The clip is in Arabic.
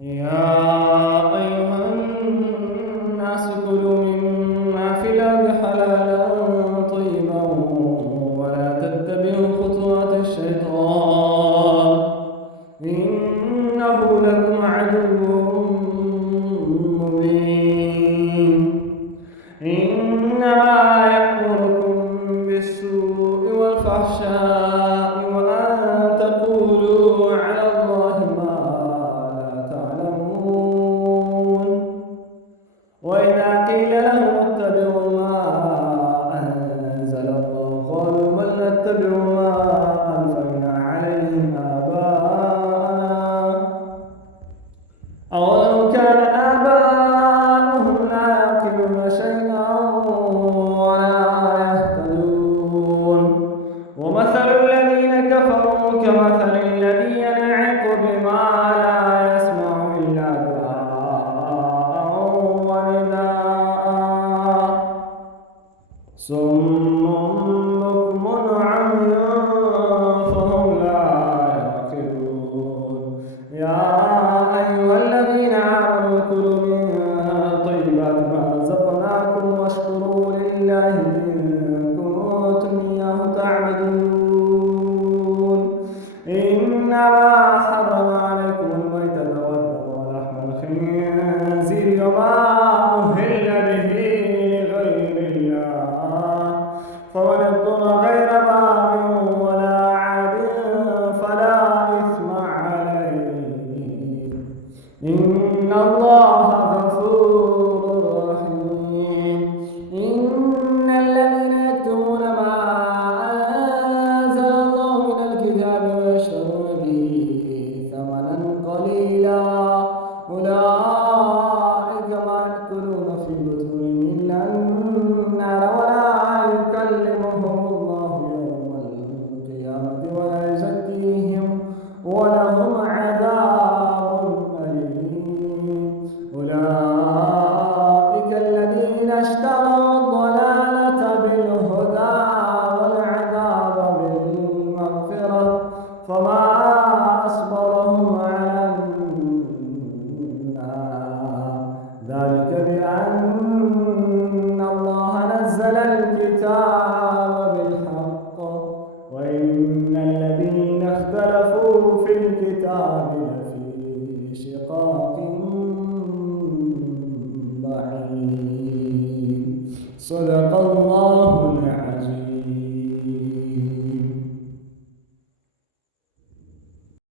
يا أيها الناس كلوا مما في الأرض حلالا طيبا ولا تتبعوا خطوات الشيطان إنه لكم عدو مبين إنما يأمركم بالسوء والفحشاء وأن تقولوا على الله ما لا تعلمون وإذا قيل لهم اتبعوا ما أنزل الله قالوا بل نتبع ما ألفينا عليه آباءنا أولو كان آباؤهم لا يعقلون شيئا ولا يهتدون ومثل الذين كفروا كمثل الذي ينعق بما لا يسمع إلا دعاء ونداء صم بكم عمي فهم لا يعقلون يا أيها الذين آمنوا كلوا من طيبات ما رزقناكم واشكروا لله إن كنتم إياه تعبدون إنما حرم عليكم الميتة والدم ولحم الخنزير وما أهل به لغير الله فمن اضطر غير باغ ولا عاد فلا إثم عليه إن الله غفور رحيم إن الذين يكتمون ما أنزل الله من الكتاب ويشترون به ثمنا قليلا أولئك ما يأكلون في بطونهم إلا النار ولا يكلمهم الله يوم القيامة ولا يزكيهم ولهم عذاب أليم أولئك الذين اشتروا الضلالة بالهدى والعذاب بالمغفرة فما أصبرهم على النار ذلك بأن الله نزل الكتاب بالحق وإن الذين اختلفوا في الكتاب لفي شقاق بعيد صدق الله العظيم.